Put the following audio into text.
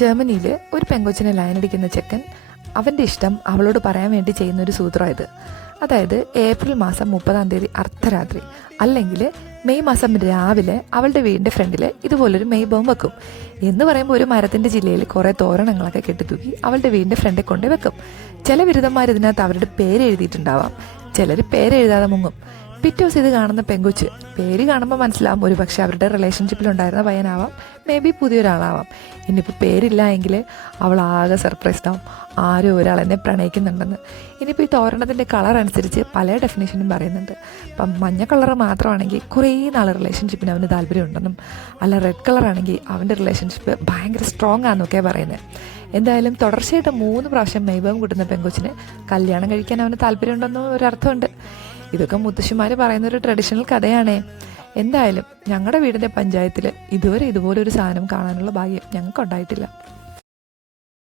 ജർമ്മനിയിൽ ഒരു പെങ്കൊച്ചിനെ ലൈനടിക്കുന്ന ചെക്കൻ അവൻ്റെ ഇഷ്ടം അവളോട് പറയാൻ വേണ്ടി ചെയ്യുന്നൊരു സൂത്രമായത്. അതായത് ഏപ്രിൽ മാസം 30-ാം തീയതി അർദ്ധരാത്രി അല്ലെങ്കിൽ മെയ് മാസം രാവിലെ അവളുടെ വീടിൻ്റെ ഫ്രണ്ടിൽ ഇതുപോലൊരു മെയ് ബോം വെക്കും. എന്ന് പറയുമ്പോൾ ഒരു മരത്തിൻ്റെ ജില്ലയിൽ കുറേ തോരണങ്ങളൊക്കെ കെട്ടിത്തൂക്കി അവളുടെ വീടിൻ്റെ ഫ്രണ്ടിൽ കൊണ്ട് വെക്കും. ചില ബിരുദന്മാർ ഇതിനകത്ത് അവരുടെ പേര് എഴുതിയിട്ടുണ്ടാവാം, ചിലർ പേരെഴുതാതെ മുങ്ങും. പിറ്റേ ദിവസം ഇത് കാണുന്ന പെങ്കൊച്ച് പേര് കാണുമ്പോൾ മനസ്സിലാവും ഒരു പക്ഷേ അവരുടെ റിലേഷൻഷിപ്പിലുണ്ടായിരുന്ന പയ്യനാവാം, മേ ബി പുതിയൊരാളാവാം. ഇനിയിപ്പോൾ പേരില്ല എങ്കിൽ അവൾ ആകെ സർപ്രൈസ്ഡ് ആവും, ആരോ ഒരാൾ എന്നെ പ്രണയിക്കുന്നുണ്ടെന്ന്. ഇനിയിപ്പോൾ ഈ തോരണത്തിൻ്റെ കളർ അനുസരിച്ച് പല ഡെഫിനേഷനും പറയുന്നുണ്ട്. ഇപ്പം മഞ്ഞ കളർ മാത്രമാണെങ്കിൽ കുറേ നാൾ റിലേഷൻഷിപ്പിന് അവന് താല്പര്യമുണ്ടെന്നും, അല്ല റെഡ് കളറാണെങ്കിൽ അവൻ്റെ റിലേഷൻഷിപ്പ് ഭയങ്കര സ്ട്രോങ് ആണെന്നൊക്കെ പറയുന്നത്. എന്തായാലും തുടർച്ചയായിട്ട് 3 പ്രാവശ്യം മെയ്ബം കിട്ടുന്ന പെങ്കൊച്ചിന് കല്യാണം കഴിക്കാൻ അവന് താല്പര്യമുണ്ടെന്നും ഒരർത്ഥമുണ്ട്. ഇതൊക്കെ മുത്തശ്ശിമാർ പറയുന്നൊരു ട്രഡീഷണൽ കഥയാണേ. എന്തായാലും ഞങ്ങളുടെ വീടിൻ്റെ പഞ്ചായത്തിൽ ഇതുവരെ ഇതുപോലൊരു സാധനം കാണാനുള്ള ഭാഗ്യം ഞങ്ങൾക്ക് ഉണ്ടായിട്ടില്ല.